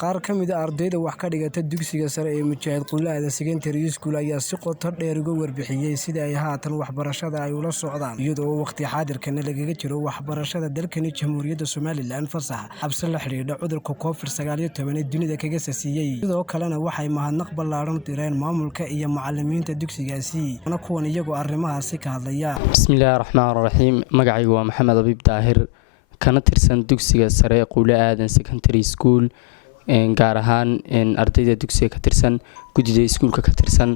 Qaar ka mid ah ardayda wax ka dhigata dugsiga sare ee Mujaahid Qulaada Secondary School ayaa si qoto dheer uga warbixiyay sida ay haatan waxbarashada ay ula socdaan iyadoo waqti xaadirkan lagaga jiro waxbarashada dalkani Jamhuuriyadda Soomaaliland fasax cabsi la xiriirta cudurka COVID-19 ee dunida kaga sasiiyay sidoo kalena waxay mahadnaq ballaaran direen maamulka iyo macallimiinta dugsigaasi kuwan iyagoo arrimahaasi ka hadlaya. Bismillahir Rahmaanir Rahiim. Magacaygu waa Maxamed Abiib Daahir kana tirsan dugsiga sare ee Qulaada Secondary School gaar ahaan ardayda dugsiga ka tirsan guddiga iskuulka ka tirsan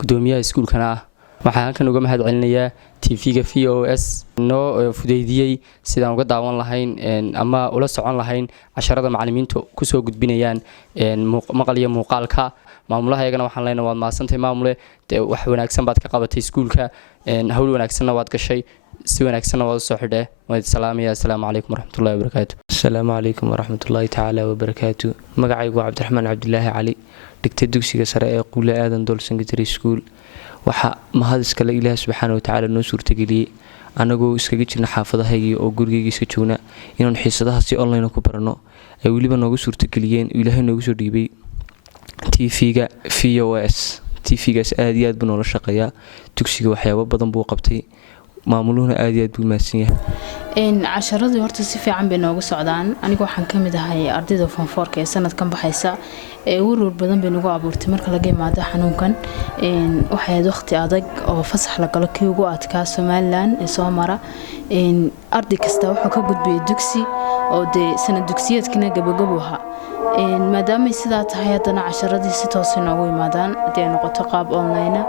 gudoomiyaha iskuulkana ah waxaan halkan uga mahad celinayaa TV-ga VOS noo fudeydiyay sidaan uga daawan lahayn ama ula socon lahayn casharada macallimiintu ku soo gudbinayaan maqal iyo muuqaalka maamulahayagana waxaan leenahay waad maasantay maamule wax wanaagsan baad ka qabatay iskuulka hawl wanaagsanna waad gashay si wanaagsan wada soo xidhay waad salaamaya assalaamu calaykum waraxmatullaahi wabarakaatu. Assalaamu calaykum waraxmatullaahi tacaala wabarakaatu. Magacaygu waa Cabdiraxmaan Cabdilaahi Cali dhigtay dugsiga sare ee Qulaada Secondary School. waxa mahad iskale Ilaahay subxaanahu wa tacaala noo suurtageliyay anagoo iskaga jirna xaafadahaygii oo gurigayga iska joogna inaan xiisadaha si online ku barano ay waliba noogu suurtageliyeen Ilaahay noogu soo dhiibay TV-ga VOS. TV-gaas aad iyo aad buu noola shaqeeyaa dugsiga waxyaabo badan buu qabtay maamuluhuna aad iyo aad buu mahadsan yahay. casharadii horta si fiican bay noogu socdaan anigu waxaan ka mid ahay ardayda form 4 ee sanadkan baxaysa warwar badan bay nagu abuurtay marka laga yimaado xanuunkan waxay ahayd waqti adag oo fasax la galo kii ugu adkaa Somaliland ee soo mara arday kasta wuxuu ka gudbiyay dugsi oo sanad dugsiyeedkina gabagabo ahaa maadaama sidaa tahay haddana casharadii si toos ah noogu yimaadaan haddii ay noqoto qaab online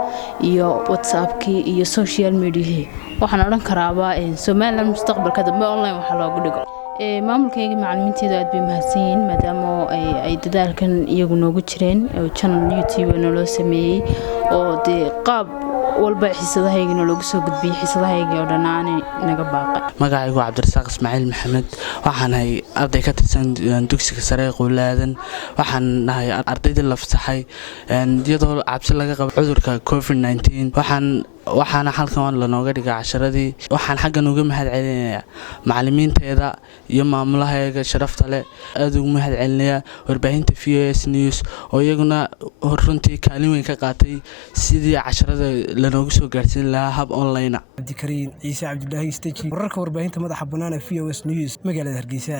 iyo WhatsApp-kii iyo social media waxaan oran karaaba Somaliland mustaqbalka dambe online waxa loogu dhigo maamulkayga macallimiinteedu aad bay mahadsan yihiin maadaama ay dadaalkan iyagu noogu jireen channel YouTube noo sameeyay oo qaab walba xiisadahaygina lagu soo gudbiyay xiisadahayga oo dhanaanay naga baaqay. Magacaygu waa Cabdirasaaq Ismaaciil Maxamed waxaan ahay arday ka tirsan dugsiga sare ee Qulaada waxaan nahay ardayda la fasaxay iyadoo cabsi laga qabo cudurka COVID-19 waxaana halkan la nooga dhigay casharadii waxaan xaggan uga mahad celinayaa macallimiinteeda iyo maamulahayaga sharafta leh aad ugu mahad celinayaa warbaahinta VOS News oo iyaguna runtii kaalin weyn ka qaatay sidii casharada la noogu soo gaarsiin lahaa hab online Abdikariin Ciise Cabdilaahi Stage wararka warbaahinta madaxa bannaan ee VOS News magaalada Hargeysa.